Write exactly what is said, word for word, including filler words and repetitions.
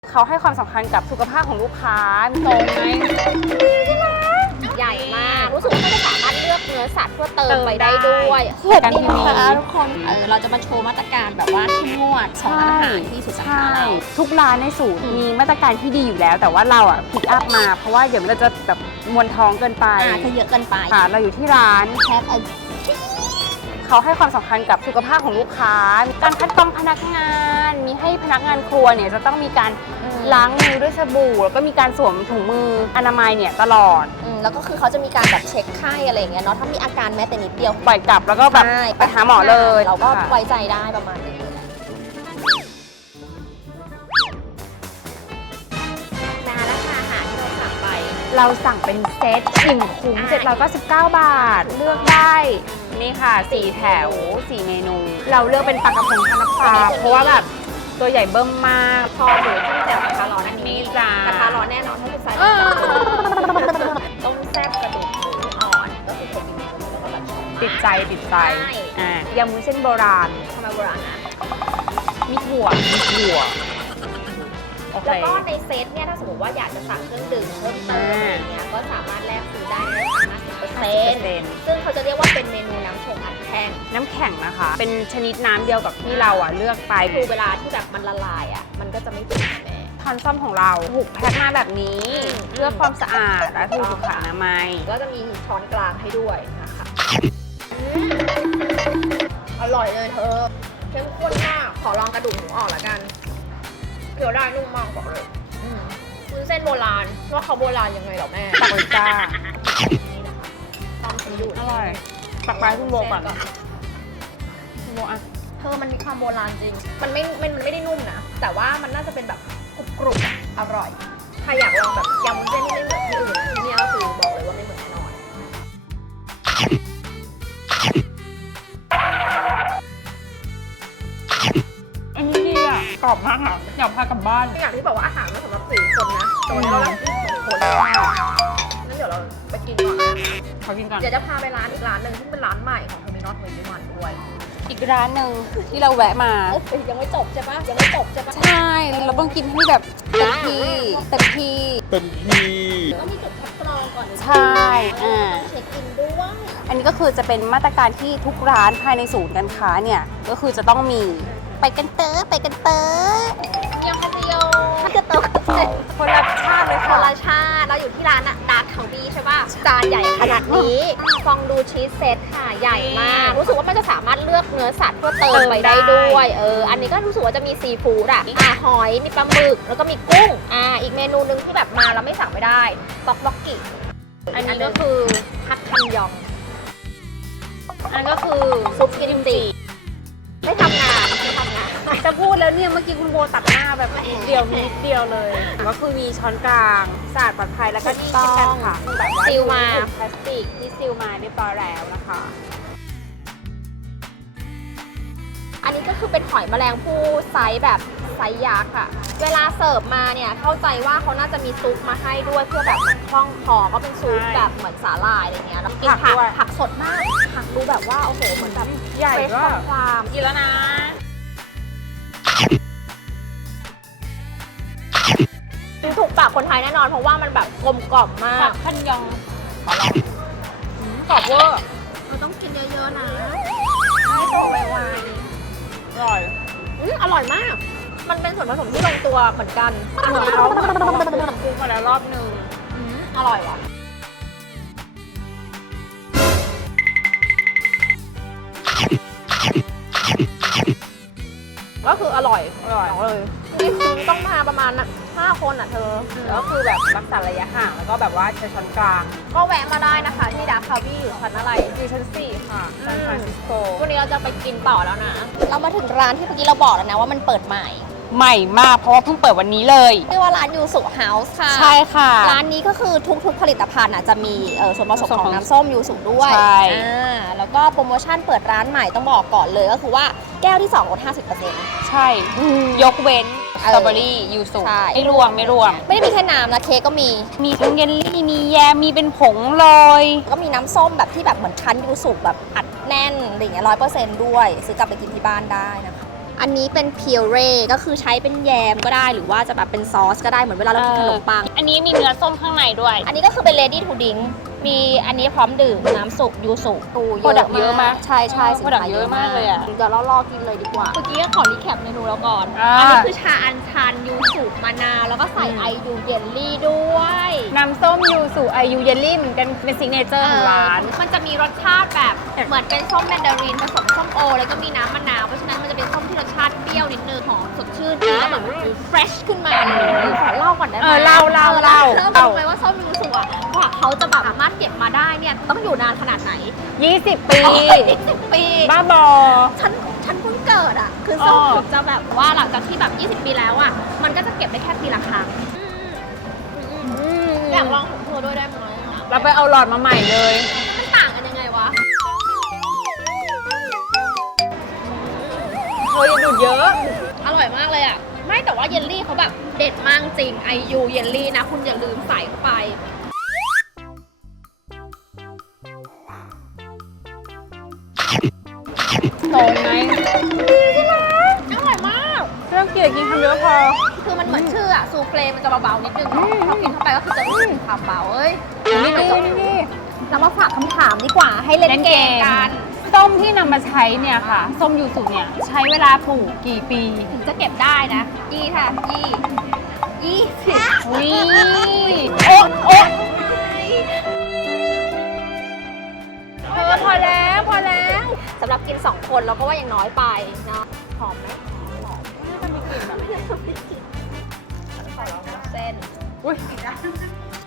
เขาให้ความสำคัญกับสุขภาพของลูกค้าตรงไหมใหญ่มากรู้สึกว่าเขาจะสามารถเลือกเนื้อสัตว์เพื่อเติมไปได้ด้วยสวัสดีค่ะทุกคนเออเราจะมาโชว์มาตรการแบบว่าเข้มงวดของร้านอาหารที่สุดสาขาเราทุกร้านในศูนย์มีมาตรการที่ดีอยู่แล้วแต่ว่าเราอ่ะพิกอัพมาเพราะว่าเดี๋ยวเราจะแบบมวนท้องเกินไปอ่าถ้าเยอะเกินไปค่ะเราอยู่ที่ร้านแคปเอาเขาให้ความสำคัญกับสุขภาพของลูกค้ามีการคัดกรองพนักงานมีให้พนักงานครัวเนี่ยจะต้องมีการล้างมือด้วยสบู่แล้วก็มีการสวมถุงมืออนามัยเนี่ยตลอดแล้วก็คือเขาจะมีการแบบเช็คไข้อะไรอย่างเงี้ยเนาะถ้ามีอาการแม้แต่นิดเดียวปล่อยกลับแล้วก็แบบไปหาหมอเลยเราก็ไว้ใจได้ประมาณนี้มาแล้วค่ะอาหารที่เราสั่งไปเราสั่งเป็นเซตอิ่มคุ้มเจ็ดร้อยเก้าสิบเก้าบาทเลือกได้นี่ค่ะสี่แถวสี่เมนู เราเลือกเป็นปลากระพงทอดน้ำปลาเพราะว่าแบบตัวใหญ่เบิ้มมากพอหมูที่แต่กระทะร้อนอันนี้จ้ากระทะร้อนแน่นอนถ้าเป็นไซส์ต้มแซ่บกระดูกหมูอ่อนก็คือผมแล้วก็แบบติดใจติดใจอ่ายำมุ้นเส้นโบราณทำไมโบราณนะมีถั่วมีถั่วแล้วก็ในเซตเนี่ยถ้าสมมติว่าอยากจะสั่งเครื่องดื่มเพิ่มเติมอะไรเงี้ยก็สามารถแลกซื้อได้ในราคา ห้าสิบเปอร์เซ็นต์ ซึ่งเขาจะเรียกว่าเป็นเมนูน้ำชงอัดแท่งน้ำแข็งนะคะเป็นชนิดน้ำเดียวกับที่เราอ่ะเลือกไปคือเวลาที่แบบมันละลายอ่ะมันก็จะไม่ติดแม่ช้อนส้อมของเราถูกแพ็คมาแบบนี้เพื่อความสะอาดและถูกสุขอนามัยก็จะมีช้อนกลางให้ด้วยนะคะอร่อยเลยเธอเข้มข้นมากขอลองกระดูกหมูออกละกันเคี้ยวได้นุ่มมากบอกเลยวุ้นเส้นโบราณว่าเขาโบราณยังไงหรอแม่ตักเลยจ้านี่นะคะความสมดุลอร่อยตักไปคุณโบก่อนคุณโบอ่ะเธอมันมีความโบราณจริงมันไม่มันไม่ได้นุ่มนะแต่ว่ามันน่าจะเป็นแบบกรุบกรุบอร่อยใครอยากลองแบบยำวุ้นเส้นที่ไม่เหมือนที่อื่นที่นี่ก็คือบอกเลยว่าไม่เหมือนแน่นอนอันนี้ดีอ่ะกรอบมากค่ะอยากพากลับบ้านอย่างที่บอกว่าอาหารมันสำหรับสี่คนนะแต่วันนี้เรารับสี่คนงั้นเดี๋ยวเราไปกินก่อนนะขอกินก่อนเดี๋ยวจะพาไปร้านอีกร้านหนึ่งที่เป็นร้านใหม่ของเทอร์มินอลทเวนตี้วันด้วยอีกร้านหนึ่งที่เราแวะมายังไม่จบใช่ปะยังไม่จบใช่ปะใช่เราต้องกินให้แบบเต็มที่เต็มที่เต็มที่ต้องมีจุดคัดกรองก่อนใช่อ่าเช็คอินด้วยอันนี้ก็คือจะเป็นมาตรการที่ทุกร้านภายในศูนย์การค้าเนี่ยก็คือจะต้องมีไปกันเตอไปกันเตอยังคนเดียวจะโตคนละชาติเลยคนละชาติเราอยู่ที่ร้านอะดาร์คเทาบี้ใช่ป่ะจานใหญ่ขนาดนี้ฟองดูชีสเซตค่ะใหญ่มากรู้สึกว่ามันจะสามารถเลือกเนื้อสัตว์เพื่อเติมไปได้ด้วยเอออันนี้ก็รู้สึกว่าจะมีซีฟู้ดอะอ่ะหอยมีปลาหมึกแล้วก็มีกุ้งอ่าอีกเมนูนึงที่แบบมาแล้วไม่สั่งไม่ได้ต็อกบ็อกกิอันนี้ก็คือฮัตคันยองอันก็คือซุปกิมจิไม่ทำงานไม่ทำงานจะพูดแล้วเนี่ยเมื่อกี้คุณโบตัดหน้าแบบนิดเดียวนิดเดียวเลยก็คือมีช้อนกลางสะอาดปลอดภัยแล้วก็นี่เช่นกันค่ะแบบว่าซิลมาพลาสติกที่ซิลมาเรียบร้อยแล้วนะคะอันนี้ก็คือเป็นหอยแมลงภู่ไซส์แบบไซส์ยักษ์ค่ะเวลาเสิร์ฟมาเนี่ยเข้าใจว่าเขาน่าจะมีซุปมาให้ด้วยเพื่อแบบคล่องคอก็เป็นซุปแบบเหมือนสาหร่ายอะไรเงี้ยแล้วกินผักผักสดมากผักดูแบบว่าโอ้โหเหมือนแบบใหญ่ก็ความกินแล้วนะถูกปากคนไทยแน่นอนเพราะว่ามันแบบกลมกล่อมมากพันยองขอลองกรอบเวอร์เราต้องกินเยอะๆนะให้โตไวๆอร่อยอืมอร่อยมากมันเป็นส่วนผสมที่ลงตัวเหมือนกันเหมือนเขาเหมือนเขาปรุงมาแล้วรอบนึงอร่อยว่ะก็คืออร่อยอร่อยเลยนี่คุณต้องมาประมาณห้าคนอ่ะเธอแล้วคือแบบรักษาระยะห่างแล้วก็แบบว่าใช้ช้อนกลางก็แวะมาได้นะคะที่ดาร์คคาวี่อยู่ชั้นอะไรอยู่ชั้นสี่ค่ะซานฟรานซิสโกวันนี้เราจะไปกินต่อแล้วนะเรามาถึงร้านที่เมื่อกี้เราบอกแล้วนะว่ามันเปิดใหม่ใหม่มากเพราะว่าเพิ่งเปิดวันนี้เลยเรียกว่าร้านยูสุเฮาส์ค่ะใช่ค่ะร้านนี้ก็คือทุกๆผลิตภัณฑ์จะมีส่วนผสมของน้ำส้มยูสุด้วยใช่แล้วก็โปรโมชั่นเปิดร้านใหม่ต้องบอกก่อนเลยก็คือว่าแก้วที่สองลด ห้าสิบเปอร์เซ็นต์ใช่ยกเว้นสตรอเบอรี่ยูสุไม่รวมไม่รวมไม่ได้มีแค่น้ำนะเค้กก็มีมีทั้งเยลลี่มีแยมมีเป็นผงลอยก็มีน้ำส้มแบบที่แบบเหมือนคั้นยูสุแบบอัดแน่นอะไรอย่างเงี้ยร้อยเปอร์เซ็นต์ด้วยซื้อกลับไปกินที่บ้านได้นะคะอันนี้เป็นเพียวเร่ก็คือใช้เป็นแยมก็ได้หรือว่าจะแบบเป็นซอสก็ได้เหมือนเวลาเรากินขนมปังอันนี้มีเนื้อส้มข้างในด้วยอันนี้ก็คือเป็น ready to drink มีอันนี้พร้อมดื่มน้ำสุกยูสุตูโปรดักต์เยอะมากใช่ใช่โปรดักต์เยอะมากเลยอะเดี๋ยวเรารอกินเลยดีกว่า เมื่อกี้ก็ขอรีแคปเมนูเราก่อนอ่าอันนี้คือชาอัญชันยูสุมะนาวแล้วก็ใส่ไอยูเยลลี่ด้วยน้ำส้มยูสุไอยูเยลลี่เหมือนกันเป็นซิกเนเจอร์ของร้านเออมันจะมีรสชาติแบบเหมือนเป็นส้มแมนดารินผสมส้มโอ แล้วก็มีน้ำมะนาว เพราะฉะนั้นมันจะเป็นส้มที่รสชาติเปรี้ยวนิดนึงหอมสดชื่นแล้วแบบ fresh ขึ้นมาขอเล่าก่อนได้ไหมเออเล่าเล่าเล่าเล่าเล่ารู้ไหมว่าส้มยูสุอ่ะกว่าเขาจะแบบสามารถเก็บมาได้เนี่ยต้องอยู่นานขนาดไหนยี่สิบ ปียี่สิบปีบ้าบอฉันฉันเพิ่งเกิดอ่ะ คือส้มอ๋อถึงจะแบบว่าหลังจากที่แบบ ยี่สิบ ปีแล้วอ่ะ มันก็จะเก็บได้แค่ปีละครั้งอยากลองของเธอด้วยได้ไหมเราไปเอาหลอดมาใหม่เลยมันต่างกันยังไงวะโอ้ยดูดเยอะอร่อยมากเลยอ่ะ ไม่แต่ว่าเยลลี่เขาแบบเด็ดมากจริงไอยูเยลลี่นะ คุณอย่าลืมใส่เข้าไปตรงไงอร่อยมากเรื่องเกลียดกินคำเยอะพอคือมันเหมือนชื่ออะซูเฟลมันจะเบาๆนิดนึงเนาะพอกินเข้าไปก็คือจะรู้สึกความเบาเอ้ยนี่นี่นี่เรามาฝากคำถามดีกว่าให้เล่นเกมกันส้มที่นำมาใช้เนี่ยค่ะ ส้มยูสุเนี่ยใช้เวลาปลูกกี่ปีถึงจะเก็บได้นะยี่ค่ะยี่ยี่สิบวิโอ๊ะโอ๊ะเธอพอแล้วพอแล้วสำหรับกินสองคนเราก็ว่ายังน้อยไปนะหอมไหมหอมเส้นอุ้ย